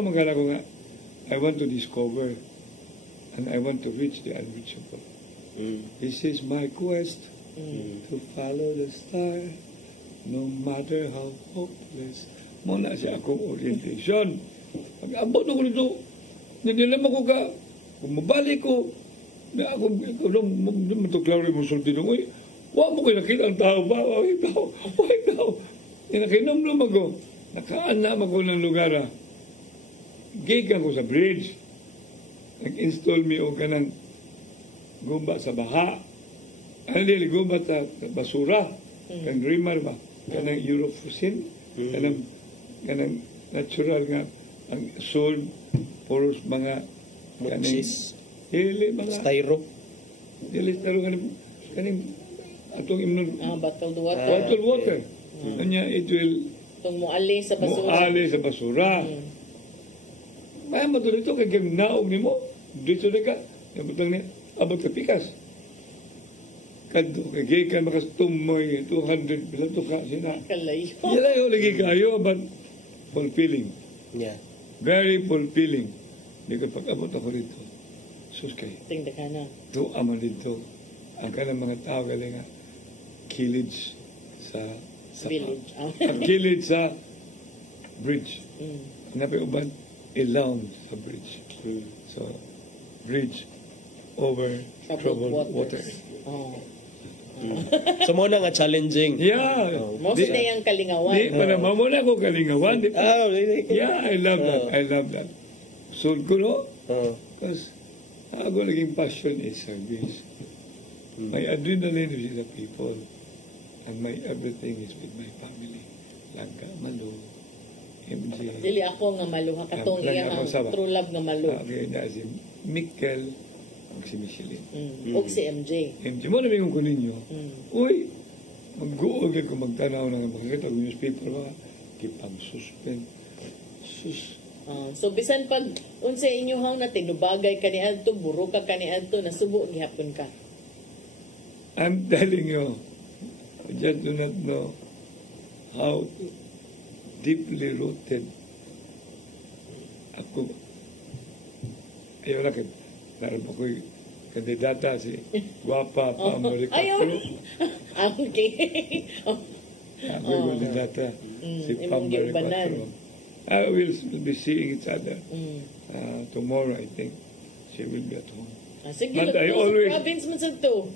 magkala ko nga? I want to discover and I want to reach the unreachable. This is my quest to follow the star no matter how hopeless. Muna siya akong orientation. Pag-abot ko nito, ninilam ako kung mabalik ko, na ako nung matuklaw rin mo sulti nung, Wa mo ko nakita ang tao ba? Why tao? Nakinom-nom ako. Nakaanam ako ng lugar. Gikan ko sa bridge. Nag-install mi o kanang gumba sa baha. Ano dili gumba sa basura. Kang rimar ba? Kanang Eurofusin. Kanang natural nga ang soul puros mga Mutsis. Dili mga Styro. Dili styro kaning atong imnon bottled water. Bottled water. Kanya it will Itong muali sa basura. muali sa basura. Maya mo dito kay naog nimo dito ka butang ni abot ka pikas. Kadto kay gikan makas tumoy 200 bilang to ka sina. Kalayo. Yalayo lagi kayo but fulfilling. Yeah. Very fulfilling. Di ko pag-abot ako dito. Sus kay. Tingda ka na. Ito ama dito. Ang kanang mga tao galing nga kilid sa Village. ang kilid sa bridge. Hanapin uban ilaw sa bridge. So bridge over troubled water. So mo na nga challenging. Yeah. Most na yung kalingawan. Di pa naman mo na ako kalingawan. Di pa. Yeah, I love that. I love that. So, kuno, because ako naging passion is service. My adrenaline is with the people. And my everything is with my family. Langka, Malu, MJ. Dili ako nga malu. Katong iya ang true love nga malu. Okay, na si Mikkel, o si Michelin. O si MJ. MJ, mo namin kung ninyo. Uy, mag-guog ko magtanaw ng makikita ng newspaper ba? Kipang suspend. Sus. So bisan pag unsa inyo haw na tinubagay kaniadto, buro ka kaniadto, nasubo gihapon ka. I'm telling you, I just do not know how deeply rooted ako. Ayaw na kayo. Naroon ako'y kandidata si Guapa pa Amerika. Ayaw. Okay. Ako'y kandidata si Pamerica. I will be seeing each other tomorrow, I think. She will be at home. Sige, But I always, province man sa to.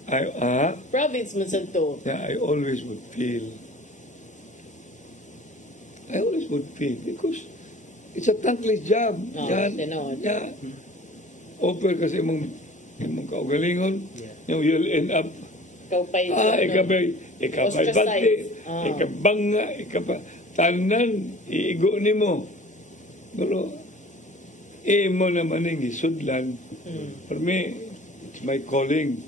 Province man sa to. Yeah, I always would feel because it's a thankless job. Yeah. Offer kasi mong kaugalingon, you'll end up ikabay bati, ikabanga, tanan, iigo ni mo. Pero, mo naman yung isudlan. For me, it's my calling.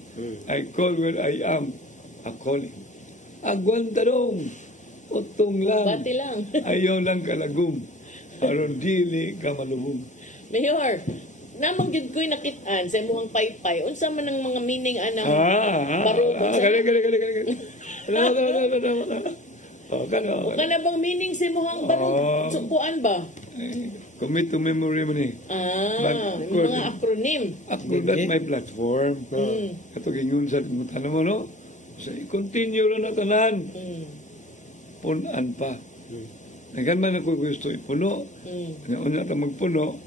I call where I am a calling. Agwan tarong, utong lang. Bati lang. Ayaw lang kalagum. Aron dili ka malubong. Mayor, namang gid ko'y nakitaan sa imuhang paypay. Unsa man ang mga meaning anang barugo. Gali. O ka na bang meaning sa imuhang barugo? Sukuan ba? Commit to memory mo ni. Mga acronym. That's my platform. Ito gingun sa mutan mo, no? So, i-continue rin na tanan. Punan pa. Nagkan ako gusto ipuno. Nauna ka magpuno.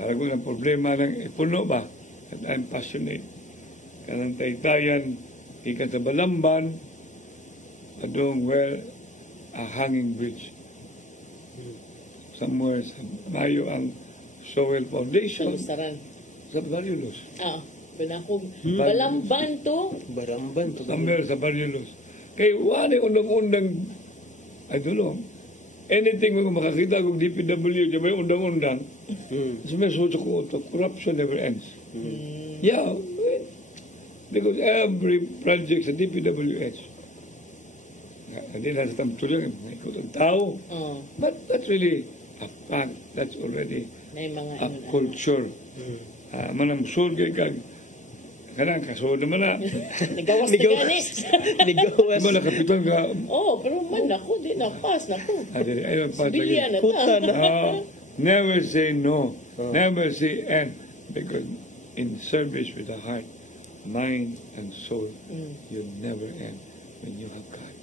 Para ko ng problema ng ipuno ba? And I'm passionate. Kanang taytayan, ikan sa Balamban, adong where a hanging bridge. Somewhere sa Mayo ang Sowell Foundation. Sa Barrios. Pinakog. Balamban to? Somewhere sa Barrios. Kaya wala undang-undang, I don't know, anything mo makakita kung DPW, may undang-undang, so may sucho ko, corruption never ends. Yeah, because every project sa DPWH, hindi na sa tamtuloy, may ikot ang tao, but that's really a fact, that's already a culture. Manang surgay kag, kanang kaso naman na. Nigawas na gani. Nigawas. Diba nakapitan ka? Pero man ako, di napas na ko. Ayun, Sibilyan na ta. Never say no. Never say end. Because in service with the heart, mind, and soul, you'll never end when you have God.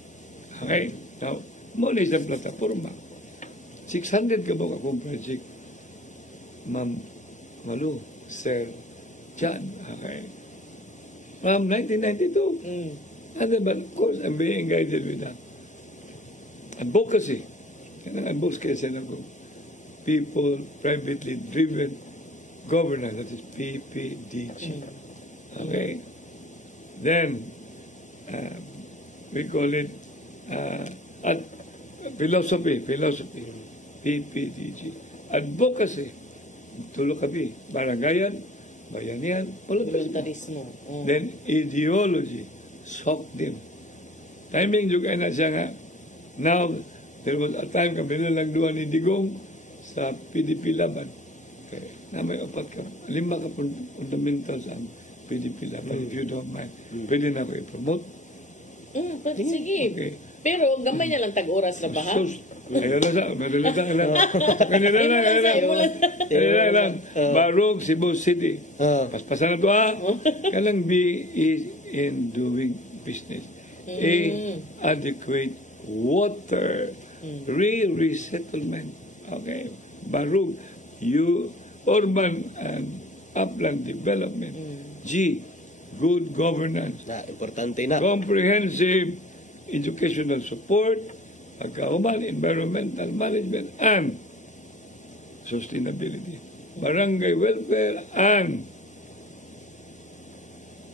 Okay? Now, muna isang plataforma. 600 ka ba akong project? Ma'am Malu, Sir John. Okay. from 1992. And then, but of course, I'm being guided with that. Advocacy. Advocacy na ko. People, privately driven governance. That is PPDG. Okay? Then, we call it philosophy. PPDG. Advocacy. Tulo kami. Barangayan, bayanihan, voluntarismo. Then, ideology. Shock din. Timing juga na siya nga. Now, there was a time kami lang duwa ni Digong sa PDP Laban. Okay. Na may 5 ka fundamental sa PDP Laban, if you don't mind. Pwede na ko i-promote? Sige. Okay. Pero gamay na lang tag-oras na ba, ha? Kanila lang. Barog, Cebu City. Paspasan na to, ha? Kalang B is in doing business. Adequate water. Resettlement. Okay. Barog. Urban and upland development. G. Good governance. Importante na. Comprehensive educational support, pagkauman, environmental management, and sustainability. Barangay welfare and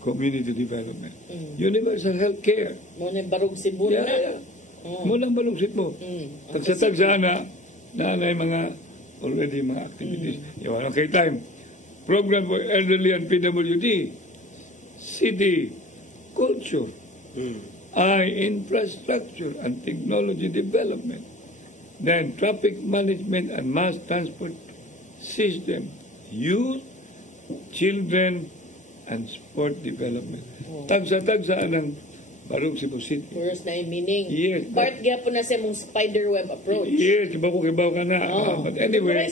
community development. Universal health care. Muna barog Cebu na. Munang balong Cebu. Tagsatag sana na mga already mga activities. Yung okay time. Program for elderly and PWD. City culture. Infrastructure and technology development. Then traffic management and mass transport system. Youth, children, and sport development. Tagsa-tagsa ng Barong Cebu City. First na yung meaning. Yes. Part gaya po na siya mong spiderweb approach. Yes, kibaw ka na. But anyway,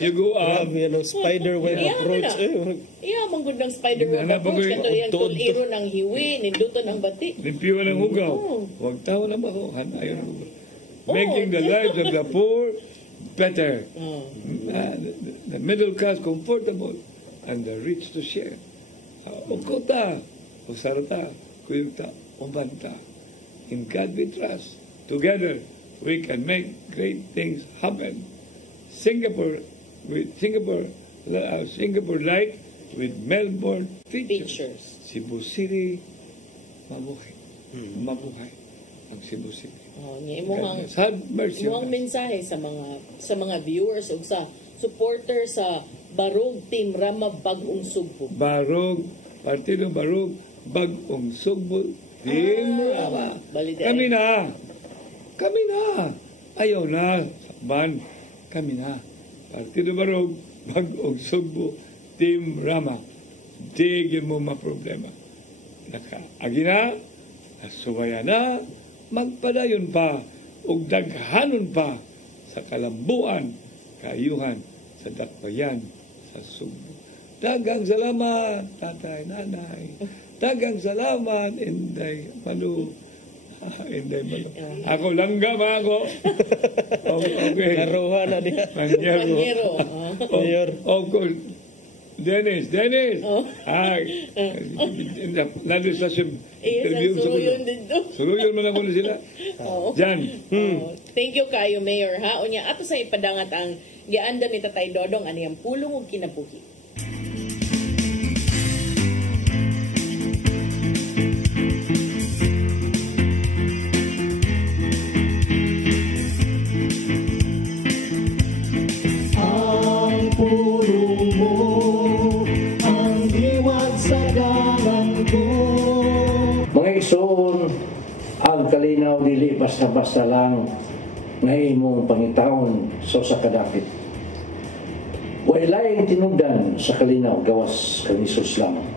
you go up. Spiderweb approach. Iya, manggod ng spiderweb approach. Kato yung tuliro ng hiwi, ninduto ng bati. Limpiwan ng hugaw. Huwag tao na ba? Ayaw ng hugaw. Making the lives of the poor better. The middle class comfortable. And the rich to share. Ukota, usarata, kuyukta, ubanta. In God we trust. Together, we can make great things happen. Singapore like with Melbourne features. Cebu City, mabuhay ang Cebu City. Imuhang mensahe sa mga viewers o sa supporter sa Barog Team Rama Bagong Sugbo. Partido Barog Bagong Sugbo Team Rama. Kami na. Ayaw na. Sakban. Kami na. Partido Barog Bagong Sugbo Team Rama. Digin mo problema. Nakaagi na. Nasubaya na. Magpadayon pa. Ug daghanon pa sa kalambuan, kayuhan, sa dakbayan, sa Sugbo. Dagang salamat, tatay, nanay. Dagang salamat, Inday Manu. Inday Manu. Ako langga ba ako? Okay. Naruha na niya. Nangyero. Of course. Dennis. Nadisasyon. Interview sa kulo. Suluyon mo na muna sila. Jan. Thank you kayo, Mayor. Ha? Unya, ato sa ipadangat ang gianda ni Tatay Dodong aniyang pulong ug kinabuhi. Soon, ang kalinaw dili basta-basta lang nga imong pangitaon sa kadapit. Walay tinugdan sa kalinaw gawas kanisus lamang.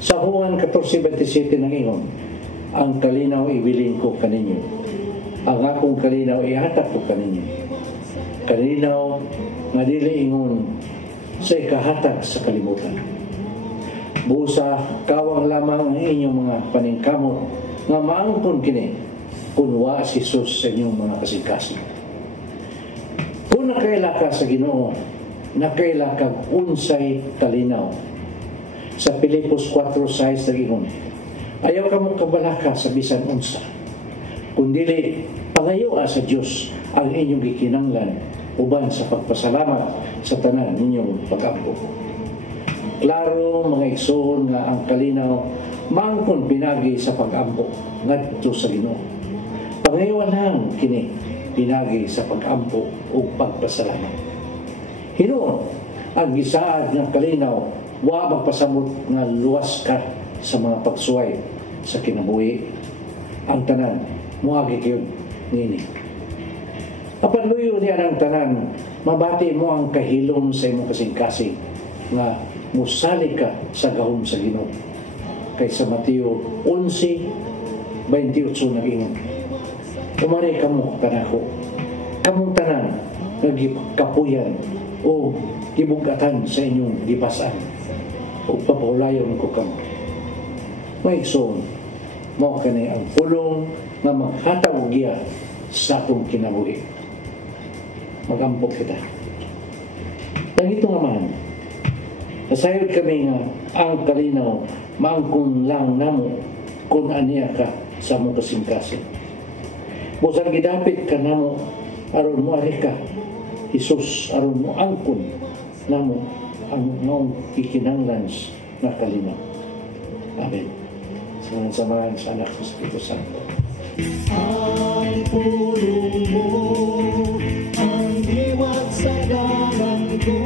Sa Juan 14:27 nang ingon, ang kalinaw ibilin ko kaninyo. Ang akong kalinaw ihatag ko kaninyo. Kalinaw nga dili ingon sa ikahatag sa kalibutan. Busa kawang lamang ang inyong mga paningkamot nga maangkon kini kunwa si Jesus sa inyong mga kasing-kasing. Kung nakaila ka sa Ginoo, nakaila ka unsay kalinaw. Sa Pilipos 4:6 nagingon, ayaw ka mong kabalaka sa bisan unsa, kundili pangayoa sa Dios ang inyong gikinanglan uban sa pagpasalamat sa tanan ninyong pag-ampo. Klaro mga igsoon nga ang kalinaw maangkon pinagi sa pag-ampo ngadto sa Ginoo. Pangayoan lang kini pinagi sa pag-ampo o pagpasalamat. Hinuon ang gisaad nga kalinaw wa magpasamot nga luwas ka sa mga pagsuway sa kinabuhi. Ang tanan muagi gyud nini. Apan luyo niya ang tanan, mabati mo ang kahilom sa imong kasing-kasing nga musali ka sa gahom sa Ginoo. Kay sa Mateo 11:28 nagingon, umari kamo kanako, kamong tanan nga gikapuyan o gibugatan sa inyong gipasan o papulayon ko kamo. Maigsoon, mao kani ang pulong nga maghatag giya sa atong kinabuhi. Magampok kita. Dahito nga man, nasayod kami nga ang kalinaw maangkon lang namo kung aniya ka sa mong kasing-kasing. Busang gidapit ka namo aron mo ari ka, Isus, aron mo angkon namo ang maong ikinanglan na kalinaw. Amen. Samahan sa anak sa Espiritu Santo. Ang pulong mo, ang diwat sa dalang ko.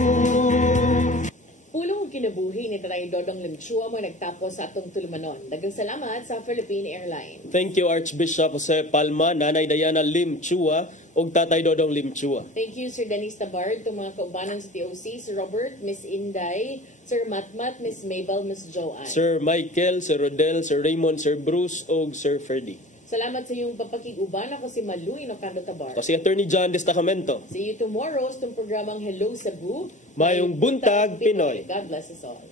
Pulong kinabuhi ni Tatay Dodong Limchua mo nagtapos sa atong tulumanon. Daghang salamat sa Philippine Airlines. Thank you Archbishop Jose Palma, Nanay Diana Limchua ug Tatay Dodong Limchua. Thank you Sir Dennis Tabard, itong mga kaubanan sa TOC, Sir Robert, Miss Inday, Sir Matmat, Miss Mabel, Miss Joanne. Sir Michael, Sir Rodel, Sir Raymond, Sir Bruce ug Sir Ferdy. Salamat sa iyong papakiguban. Ako si Malu Inocando Tabar. Ako si Attorney John Destacamento. See you tomorrow sa itong programang Hello Cebu. Mayong buntag Pinoy. God bless us all.